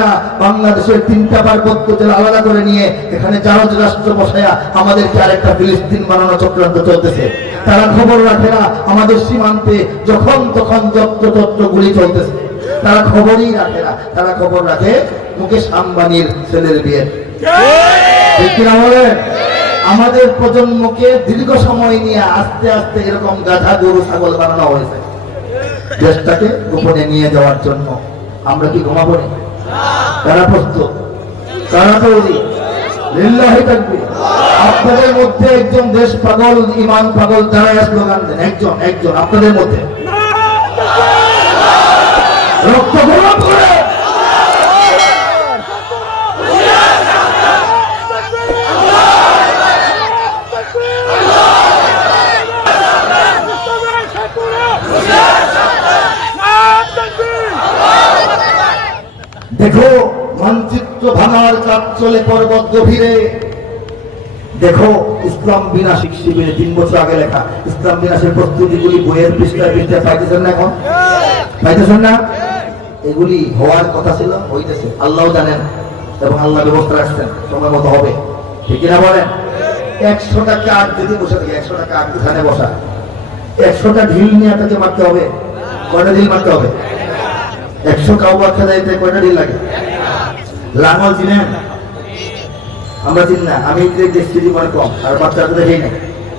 না, বাংলাদেশের 3টা পার্বত্য জেলা আলাদা করে নিয়ে এখানে জাহাজ রাষ্ট্র বসায়া আমাদেরকে আরেকটা ফিলিস্তিন বানানো চক্রান্ত চলতেছে। তারা খবর রাখে না আমাদের সীমান্তে যখন তখন যত্র গুলি চলতেছে, তারা খবরই রাখে না। তারা খবর রাখে মুকেশ আম্বানির ছেলের বিয়ে। ঠিক কিনা বলেন? আমাদের প্রজন্মকে দীর্ঘ সময় নিয়ে আস্তে আস্তে এরকম গাধা গরু ছাগল বানানো হয়েছে দেশটাকে গোপনে নিয়ে যাওয়ার জন্য। আমরা কি ঘুমাবো না? তারা প্রস্তুত, তারা তৈরি। লিল্লাহি তাকবীর। আপনাদের মধ্যে একজন দেশ পাগল, ইমান পাগল, তারা স্লোগান দেন। একজন আপনাদের মধ্যে রক্ত গরম করে দেখো, মানচিত্র ভাঙার কাজ চলে পর্বত গভীরে। দেখো, ইসলাম বিনাশিক শিবিরে 3 বছর আগে লেখা ইসলাম বিনাশের প্রস্তুতিগুলি বইয়ের পৃষ্ঠায় পাইতেছেন না? এখন পাইতেছেন না? এগুলি হওয়ার কথা ছিল, হইতেছে। আল্লাহ জানেন এবং আল্লাহ ব্যবস্থা রাখছেন, সময় মতো হবে। ঠিক না বলেন? 100টা কাঠ যদি বসে থাকে, 100টা কাঠ এখানে বসা, 100টা ঢিল নিয়ে তাকে মারতে হবে। কয়টা ঢিল মারতে হবে? 100 কাউয়া খেলাইতে কয়টা ঢিল লাগে? লাঙল চিনেন? আমরা চিনি না, আমি দেখছি জীবনে কম, আর বাচ্চাদের দেখি না।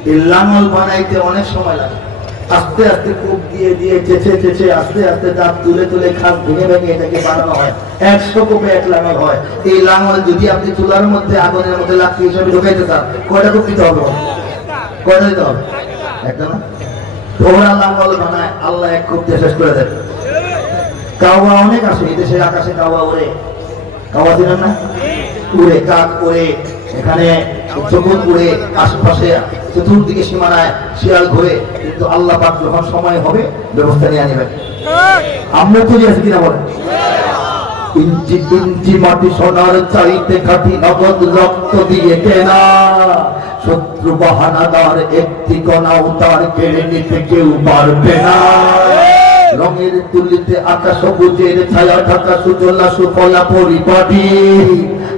এই লাঙল বানাইতে অনেক সময় লাগে। আস্তে আস্তে কূপ দিয়ে চেঁচে আস্তে আস্তে দাঁত তুলে খাস ভেঙে এটাকে বানানো হয়। 100 কূপে 1 লাঙল হয়। এই লাঙল যদি আপনি চুলার মধ্যে আগুনের মধ্যে লাকড়ি হিসাবে ঢোকাইতে চান, কয়টা কূপ দিতে হবে? কয়টা দিতে হবে? একটা না? ওরা লাঙল বানায়, আল্লাহ 1 কূপ দিয়ে শেষ করে দেন। কাওয়া অনেক আসে এই দেশের আকাশে, কাওয়া ওড়ে। কাওয়া দিলেন না? উড়ে, কাক উড়ে, এখানে চকুন উড়ে, আশেপাশে চতুর্দিকে সীমানায় শিয়াল ঘুরে। কিন্তু আল্লাহ পাক যখন সময় হবে ব্যবস্থা নিয়ে নেবেন। আমরা তৈরি আছি কিনা বলেন? ইঞ্চি ইঞ্চি মাটি সোনার চাইতে খাটি, নগদ রক্ত দিয়ে কেনা। শত্রু বাহানাদার একটি কণাও তার কেড়ে নিতে কেউ পারবে না। রঙের তুলিতে আকাশ সবুজের ছায়া ঢাকা, সুজলা সুফলা পরিপাটি।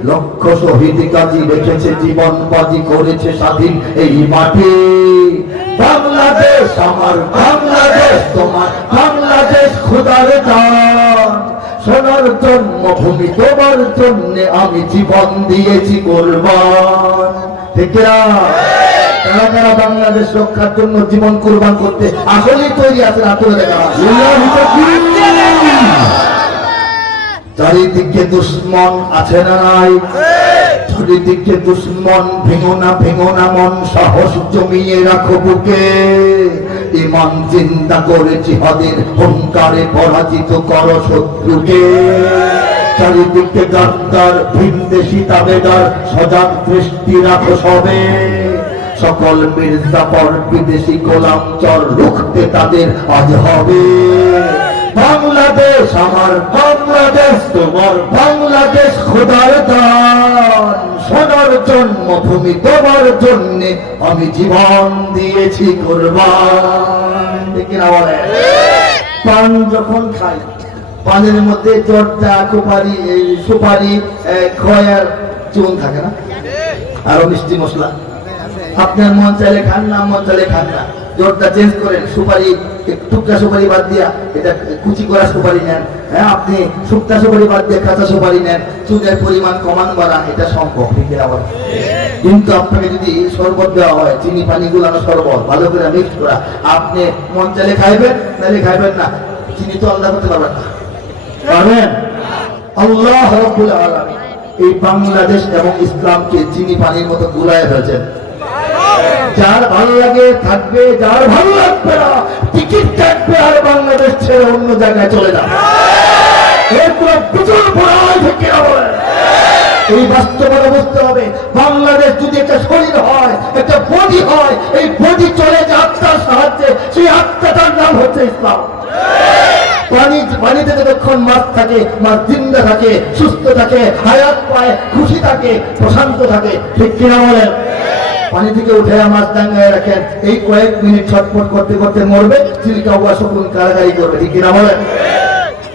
লক্ষ শহীদ গাজী রেখেছে জীবন বাজি, করেছে স্বাধীন এই মাটি। বাংলাদেশ আমার, বাংলাদেশ তোমার, বাংলাদেশ খোদার দান। সোনার জন্মভূমি তোমার জন্য আমি জীবন দিয়েছি কুরবান। ঠিক না? কারা বাংলাদেশ রক্ষার জন্য জীবন কুরবান করতে আসলেই তৈরি আছেন? হাতুলে দেখা। চারিদিকে দুশ্মন আছে না নাই? চারিদিকে দুশ্মন, ভেঙো না মন, সাহস জমিয়ে রাখো বুকে। ইমান চিন্তা করে জিহাদের হুঙ্কারে পরাজিত করো শত্রুকে। চারিদিকে গাদ্দার, ভিনদেশি তাবেদার, সজাগ দৃষ্টি রাখো সবে। সকল মির্জাপর বিদেশি গোলামচর রুখতে তাদের আজ হবে। বাংলাদেশ আমার, বাংলাদেশ তোমার, বাংলাদেশ খোদার দান। সোনার জন্মভূমি তোমার জন্য আমি জীবন দিয়েছি কুরবান। ঠিক না বলে? পান যখন খাই, পানের মধ্যে জর্দা, সুপারি, খয়ার চুন থাকে না, আরো মিষ্টি মশলা। আপনার মন চাইলে খান না, মন চাইলে খান না। জোরটা চেঞ্জ করেন। সুপারি, টুকরা সুপারি বাদ দিয়া এটা কুচি করা সুপারি নেন। হ্যাঁ, আপনি শুকনা সুপারি বাদ দিয়ে কাঁচা সুপারি নেন। চুনের পরিমাণ কমান বাড়ান, এটা সম্ভব। কিন্তু আপনাকে যদি শরবত দেওয়া হয়, চিনি পানি গুলানো শরবত ভালো করে মিক্স করা, আপনি মন চাইলে খাইবেন, নাইলে খাইবেন না। চিনি তো আলাদা করতে পারবেন না, পারবেন? আল্লাহ রাব্বুল আলামিন এই বাংলাদেশ এবং ইসলামকে চিনি পানির মতো গুলায় ফেলছেন। যার ভালো লাগে থাকবে, যার ভালো লাগবে না টিকিট কাটবে আর বাংলাদেশ ছেড়ে অন্য জায়গায় চলে যাবে। এই বাস্তবতা বুঝতে হবে। বাংলাদেশ যদি একটা শরীর হয়, একটা বডি হয়, এই বডি চলে যে আত্মার সাহায্যে, সেই আত্মাটার নাম হচ্ছে ইসলাম। পানিতে যতক্ষণ মাছ থাকে, মাছ জিন্দা থাকে, সুস্থ থাকে, হায়াত পায়, খুশি থাকে, প্রশান্ত থাকে। ঠিক কিনা বলেন? পানি থেকে উঠে মাছ ডাঙ্গায় রাখেন, এই কয়েক মিনিট ছটফট করতে করতে মরবে, চিলিকা শকুন কারাগারি করবে। ঠিক কিনা বলেন?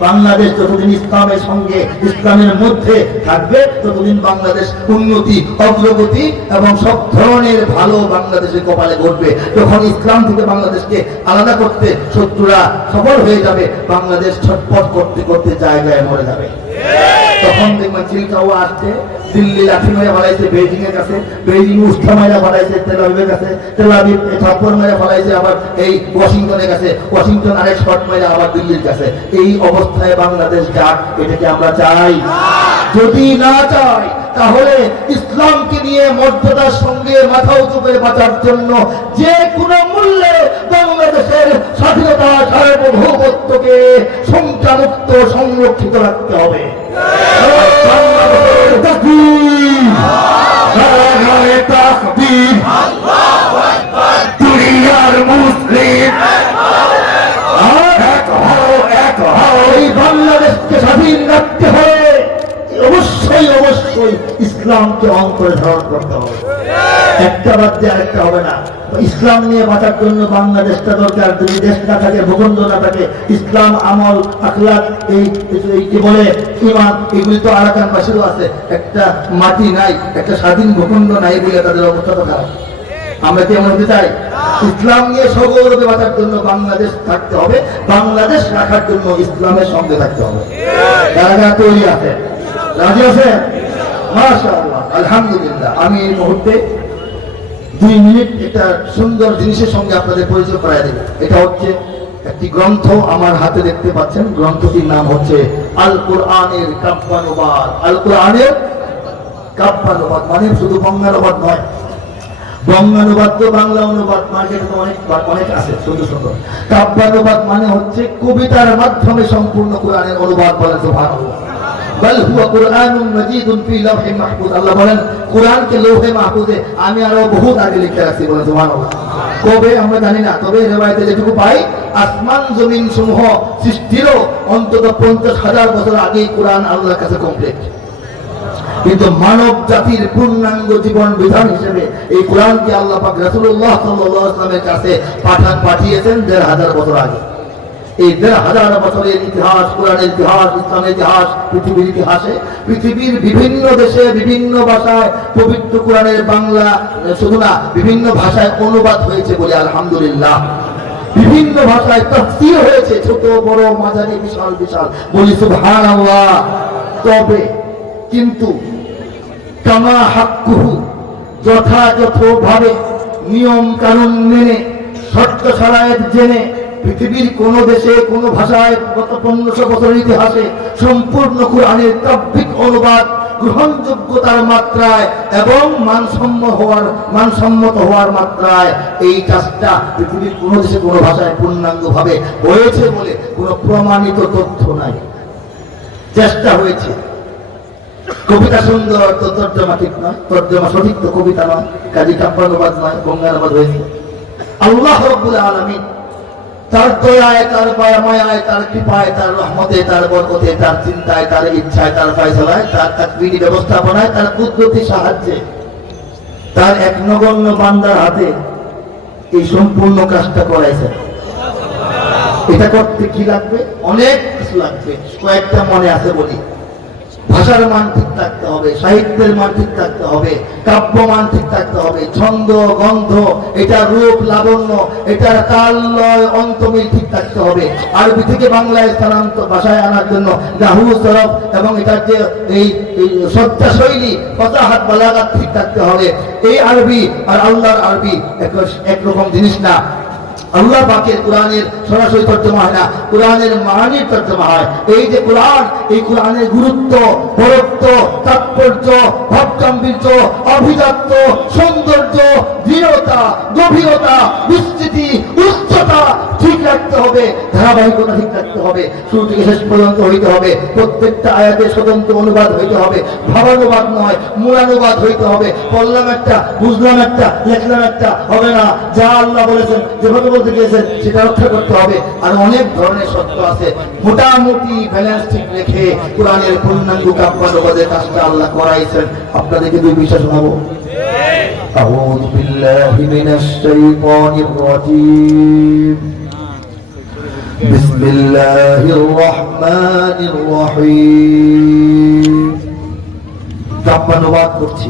বাংলাদেশ যতদিন ইসলামের সঙ্গে ইসলামের মধ্যে থাকবে ততদিন বাংলাদেশ উন্নতি অগ্রগতি এবং সব ধরনের ভালো বাংলাদেশের কপালে ঘটবে। যখন ইসলাম থেকে বাংলাদেশকে আলাদা করতে শত্রুরা সফল হয়ে যাবে, বাংলাদেশ ছটপট করতে করতে জায়গায় মরে যাবে। তখন দেখবেন চিলকাও আসছে, দিল্লি লাঠি মেরে ফেলাইছে বেইজিং এর কাছে, বেইজিং উষ্ঠা মেরে ফেলাইছে তেল আবিবের কাছে, তেল আবিব থাপ্পড় মেরে ফেলাইছে আবার এই ওয়াশিংটনের কাছে, ওয়াশিংটন আরেক শট মেরে আবার দিল্লির কাছে। এই অবস্থায় বাংলাদেশ যাক, এটাকে আমরা চাই? যদি না চাই তাহলে ইসলামকে নিয়ে মর্যাদার সঙ্গে মাথা উঁচু করে বাঁচার জন্য যে কোনো মূল্যে বাংলাদেশের স্বাধীনতা সার্বভৌমত্বকে সংখ্যামুক্ত সংরক্ষিত রাখতে হবে। দুনিয়ার মুসলিম বাংলাদেশকে স্বাধীন রাখতে হবে, অবশ্যই অবশ্যই ইসলামকে অন্তরে ধারণ করতে হবে। একটা বাদ দিয়ে আরেকটা হবে না। ইসলাম নিয়ে বাঁচার জন্য বাংলাদেশটা দরকার। যদি দেশ না থাকে, ভূখণ্ড না থাকে, ইসলাম, আমল, আখলাক, এই কি বলে ইমান, এগুলি তো আরাকানবাসীরও আছে। একটা মাটি নাই, একটা স্বাধীন ভূখণ্ড নাই বলে তাদের অবস্থা তো খারাপ। আমরা কি এমন হতে চাই? ইসলাম নিয়ে সগৌরবে বাঁচার জন্য বাংলাদেশ থাকতে হবে, বাংলাদেশ রাখার জন্য ইসলামের সঙ্গে থাকতে হবে। যারা যারা তৈরি আছে, রাজি আছে? মাশাআল্লাহ, আলহামদুলিল্লাহ। আমি এই মুহূর্তে 2 মিনিট একটা সুন্দর জিনিসের সঙ্গে আপনাদের পরিচয় করাই দেব। এটা হচ্ছে একটি গ্রন্থ আমার হাতে দেখতে পাচ্ছেন। গ্রন্থটির নাম হচ্ছে আল কোরআনের কাব্যানুবাদ। আল কোরআনের কাব্যানুবাদ মানে শুধু বঙ্গানুবাদ নয়। বঙ্গানুবাদ তো বাংলা অনুবাদ মার্কেটে তো অনেক আছে সুন্দর সুন্দর। কাব্যানুবাদ মানে হচ্ছে কবিতার মাধ্যমে সম্পূর্ণ কোরআনের অনুবাদ। বলেন সুবহানাল্লাহ। বাল হুয়া কুরআনুন মাজিদুন ফি লাওহিন মাহফুজ। আল্লাহ বলেন কুরআনকে লৌহে মাহফুজে আমি আরো বহুত আগে লিখে রাখছি। বলেন সুবহানাল্লাহ। কবে আমরা জানি না, তবে রিওয়ায়াতে যেটুকু পাই, আসমান জমিন সমূহ সৃষ্টিরও অন্তত 50,000 বছর আগে কোরআন আল্লাহর কাছে কমপ্লিট। কিন্তু মানব জাতির পূর্ণাঙ্গ জীবন বিধান হিসেবে এই কোরআনকে আল্লাহ পাক রাসূলুল্লাহ সাল্লাল্লাহু আলাইহি ওয়াসাল্লামের কাছে পাঠিয়েছেন 1,500 বছর আগে। এই 1,500 বছরের ইতিহাস, কোরআনের ইতিহাস, ইসলামের ইতিহাস, পৃথিবীর ইতিহাসে পৃথিবীর বিভিন্ন দেশে বিভিন্ন ভাষায় পবিত্র কোরআনের বাংলা শুধু না বিভিন্ন ভাষায় অনুবাদ হয়েছে বলে আলহামদুলিল্লাহ। বিভিন্ন ভাষায় তাফসীর হয়েছে, ছোট বড় মাঝারি বিশাল বিশাল, বলি সুবহানাল্লাহ। তবে কিন্তু কামা হাক্কুহু, যথাযথভাবে নিয়ম কানুন মেনে শর্ত শারায়েত জেনে পৃথিবীর কোন দেশে কোন ভাষায় গত 1500 বছরের ইতিহাসে সম্পূর্ণ কোরআনের তাব্বিক অনুবাদ গ্রহণযোগ্যতার মাত্রায় এবং মানসম্মত হওয়ার মাত্রায় এই কাজটা পৃথিবীর কোন দেশে কোন ভাষায় পূর্ণাঙ্গভাবে হয়েছে বলে কোনো প্রমাণিত তথ্য নাই। চেষ্টা হয়েছে। কবিতা সুন্দর তো তর্জমা ঠিক নয়, তর্জমা সঠিক তো কবিতা নয়, কাজী কাব্যানুবাদ নয়, বঙ্গানুবাদ হয়েছে। আল্লাহ রাব্বুল আলামিন তার দয়ায়, তার মায়ায়, তার কৃপায়, তার রহমতে, তার বরকতে, তার চিন্তায়, তার ইচ্ছায়, তার ফয়সালায়, তার তাকদীরি ব্যবস্থাপনায়, তার কুদরতি সাহায্যে, তার এক নগণ্য বান্দার হাতে এই সম্পূর্ণ কাজটা করাইছেন। এটা করতে কি লাগবে? অনেক কিছু লাগবে। কয়েকটা মনে আছে বলি। ভাষার মান ঠিক থাকতে হবে, সাহিত্যের মান ঠিক থাকতে হবে, কাব্য মান ঠিক থাকতে হবে, ছন্দ গন্ধ, এটা রূপ লাবণ্য, এটার তাল লয় অন্তমিল ঠিক থাকতে হবে। আরবি থেকে বাংলায় স্থানান্তর ভাষায় আনার জন্য নাহু সরফ এবং এটার যে এই সজ্জা শৈলী, ফাসাহাত বালাগাত ঠিক থাকতে হবে। এই আরবি আর আল্লাহর আরবি একরকম জিনিস না। আল্লাহ পাকের কোরআনের সরাসরি তর্জমা হয় না, কোরআনের মানির তর্জমা হয়। এই যে কোরআন, এই কোরআনের গুরুত্ব, বরত্ব, তাৎপর্য, ভাবগাম্ভীর্য, অভিজাত্য, সৌন্দর্য, দৃঢ়তা, গভীরতা, বিস্তৃতি, উচ্চতা ঠিক রাখতে হবে, ধারাবাহিকতা ঠিক রাখতে হবে, শুরু থেকে শেষ পর্যন্ত হইতে হবে। প্রত্যেকটা আয়াতের স্বতন্ত্র অনুবাদ হইতে হবে, ভাবানুবাদ নয়, মূলানুবাদ হইতে হবে। পড়লাম একটা, বুঝলাম একটা, লিখলাম একটা হবে না। যা আল্লাহ বলেছেন, যেভাবে বলতে গিয়েছেন সেটা রক্ষা করতে হবে। আর অনেক ধরনের শর্ত আছে। মোটামুটি ব্যালেন্স ঠিক রেখে কোরআনের পূর্ণাঙ্গ কাব্যানুবাদের কাজটা আল্লাহ করাইছেন। আপনাদেরকে 2 বিষয় শোনাবো। আউযু বিল্লাহি মিনাশ শাইতানির রাজীম। বিসমিল্লাহির রহমানির রহিম। ধন্যবাদ করছি।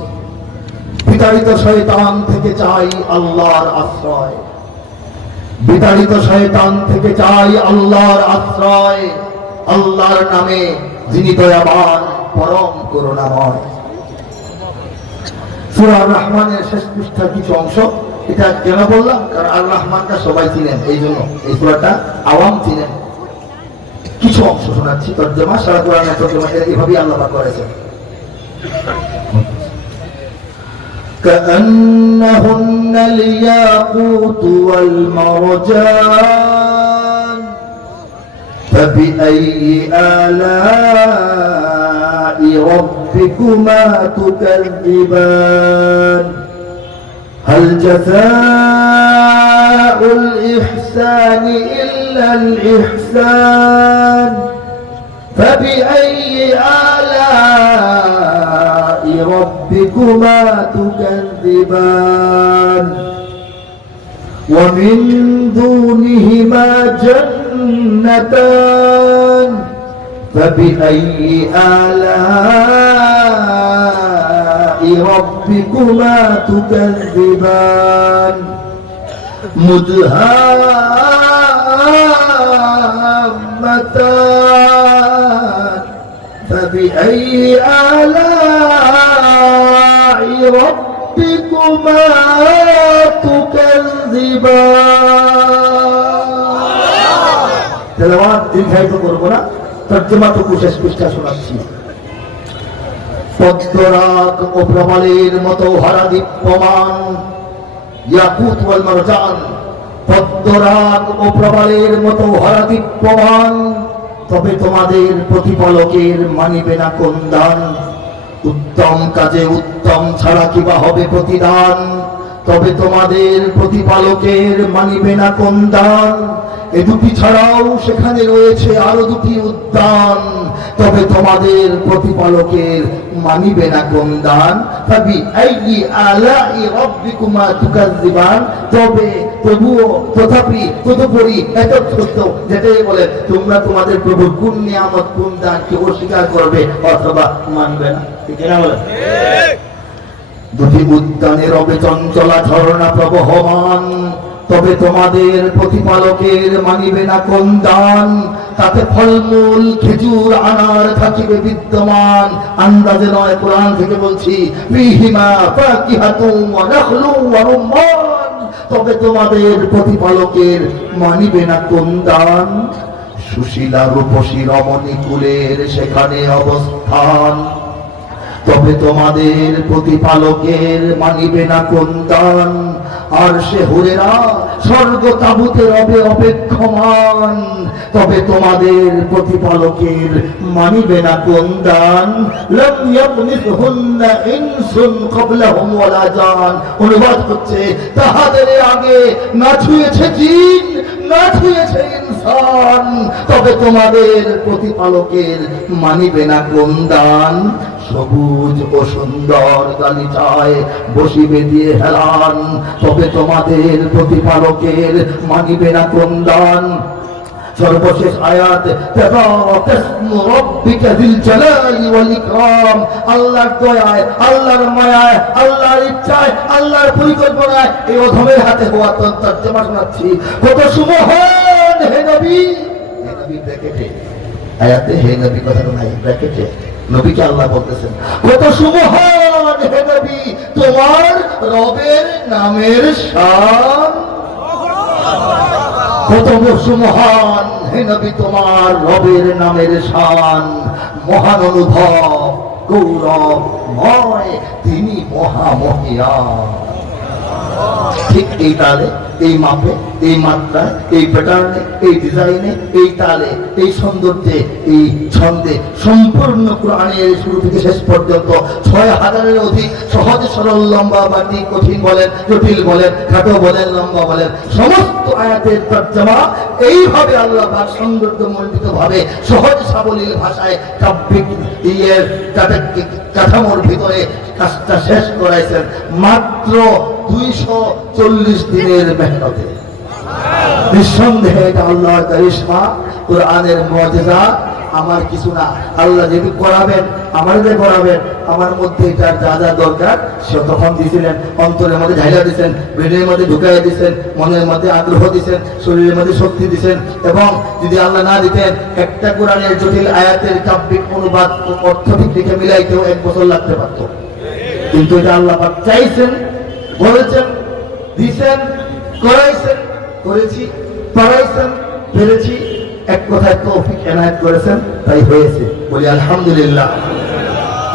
বিতাড়িত শয়তান থেকে চাই আল্লাহর আশ্রয়, বিতাড়িত শয়তান থেকে চাই আল্লাহর আশ্রয়, আল্লাহর নামে যিনি দয়াবান পরম করুণাময়। সূরা রহমানের শেষ পৃষ্ঠার কিছু অংশ, এটা কেন বললাম, কারণ আর রহমানটা সবাই চিনেন, এই জন্য এই সূরাটা আওয়াম চিনেন। কিছু অংশ শোনাচ্ছি, তর্জমা, সারা কোরআনের তর্জমা এইভাবেই আল্লাহ পাক করেছেন। كأنهن الياقوت والمرجان فبأي آلاء ربكما تكذبان هل جزاء الإحسان إلا الإحسان فبأي آلاء ربكما تكذبان ومن دونهما جنتان فبأي آلاء ربكما تكذبان مدهامتان فبأي آلاء ربكما تكذبان তেলাওয়াত দীর্ঘায়িত করব না, তর্জমাটুকু শেষ পৃষ্ঠা শোনাচ্ছি। পদ্মরাগ ও প্রবালের মতো হারা দীপ্যমান, ইয়াকুত ওয়াল মারজান, পদ্মরাগ ও প্রবালের মতো হারা দীপ্যমান, তবে তোমাদের প্রতিপালকের মানিবে না কোন দান। উত্তম কাজে উত্তম ছাড়া কিবা হবে প্রতিদান, তবে তোমাদের প্রতিপালকের মানিবে না কোন দান। এ দুটি ছাড়াও সেখানে রয়েছে আরো দুটি উদ্যান, তবে তোমাদের প্রতিপালকের মানিবে না কোন দান। তবে তবুও তথাপি তদুপরি এত সত্য, যেটাই বলে তোমরা তোমাদের প্রভুর কোন নিয়ামত কোন দানকে অস্বীকার করবে অথবা মানবে না, ঠিক না বলে? দুটি উদ্যানের রবে চঞ্চলা ঝর্ণা প্রবহমান, তবে তোমাদের প্রতিপালকের মানিবে না কোন দান। তাতে ফলমূল খেজুর আনার থাকিবে বিদ্যমান, আন্দাজে নয়, কোরআন থেকে বলছি। ফীহিমা ফাকিহাতুন ওয়া নাখলুন ওয়া রুম্মান, তবে তোমাদের প্রতিপালকের মানিবে না কোন দান। সুশীলা রূপসী রমণী কুলের সেখানে অবস্থান, তবে তোমাদের প্রতিপালকের মানিবে না কোন দান। আর সে হুরেরা স্বর্গ তাবুতে রবে অপেক্ষমান, তবে তোমাদের প্রতিপালকের মানিবে না কোন দান। লাম ইয়াবনিসহুন্না ইনসুন ক্বাবলাহুম ওয়ালা জান, অনুবাদ হচ্ছে তাহাদের আগে না ছুঁয়েছে জিন না ছুঁয়েছে ইনসান, তবে তোমাদের প্রতিপালকের মানিবে না কোন দান। সবুজ ও সুন্দর গালিচায় বসিবে দিয়ে হেলান, তবে তোমাদের প্রতিপালকের মানিবে না কোন দান। সর্বশেষ আয়াত, আল্লাহর দয়ায়, আল্লাহর মায়ায়, আল্লাহর ইচ্ছায়, আল্লাহর পরিকল্পনায় এই অধমের হাতে হওয়া তর্জমা শোনাচ্ছি। কত সুমহান হে নবী, হে নবী ব্র্যাকেটে, আয়াতে হে নবী কথাটা নাই, ব্র্যাকেটে নবীকে আল্লাহ বলতেছেন, কত সুমহান হে নবী তোমার রবের নামের শান। কত সুমহান হে নবী তোমার রবের নামের শান। মহান অনুভব গৌরবময় তিনি মহামহিয়ান। ঠিক এই তালে, এই মাপে, এই মাত্রায়, এই প্যাটার্নে, এই ডিজাইনে, এই তালে, এই সৌন্দর্যে, এই ছন্দে সম্পূর্ণ কোরআনের শুরু থেকে শেষ পর্যন্ত ৬,০০০-এর অধিক সহজ সরল, লম্বা বাটি, কঠিন বলেন, জটিল বলেন, খাটো বলেন, লম্বা বলেন, সমস্ত আয়াতের তর্জমা এইভাবে আল্লাহ পাক সৌন্দর্যমণ্ডিত ভাবে সহজ সাবলীল ভাষায় কাব্যিক কাঠামোর ভিতরে কাজটা শেষ করাইছেন মাত্র 240 দিনের মেহনতে। নিঃসন্দেহে এটা আল্লাহর কারিশমা, কোরআনের মুজিজা, আমার কিছু না। আল্লাহ যেহেতু করাবেন, আমাদের করাবেন, আমার মধ্যে এটার যা যা দরকার সে তখন দিয়েছিলেন, অন্তরের মধ্যে ঢাইলা দিয়েছেন, ব্রেনের মধ্যে ঢুকাইয়া দিয়েছেন, মনের মধ্যে আগ্রহ দিয়েছেন, শরীরের মধ্যে শক্তি দিয়েছেন। এবং যদি আল্লাহ না দিতেন, একটা কোরআনের জটিল আয়াতের কাব্যিক অনুবাদ অর্থবিক দিকে মিলাইতেও 1 বছর লাগতে পারত। কিন্তু এটা আল্লাহ পাক চাইছেন, বলেছেন, দিয়েছেন, করাইছেন, করেছি, পড়াইছেন, পেরেছি, এক কথায় তৌফিক এনায়েত করেছেন, তাই হয়েছে। বলি আলহামদুলিল্লাহ।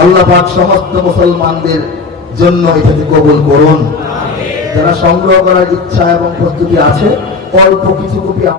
আল্লাহ পাক সমস্ত মুসলমানদের জন্য এটাকে কবুল করুন। যারা সংগ্রহ করার ইচ্ছা এবং প্রস্তুতি আছে, অল্প কিছু কপি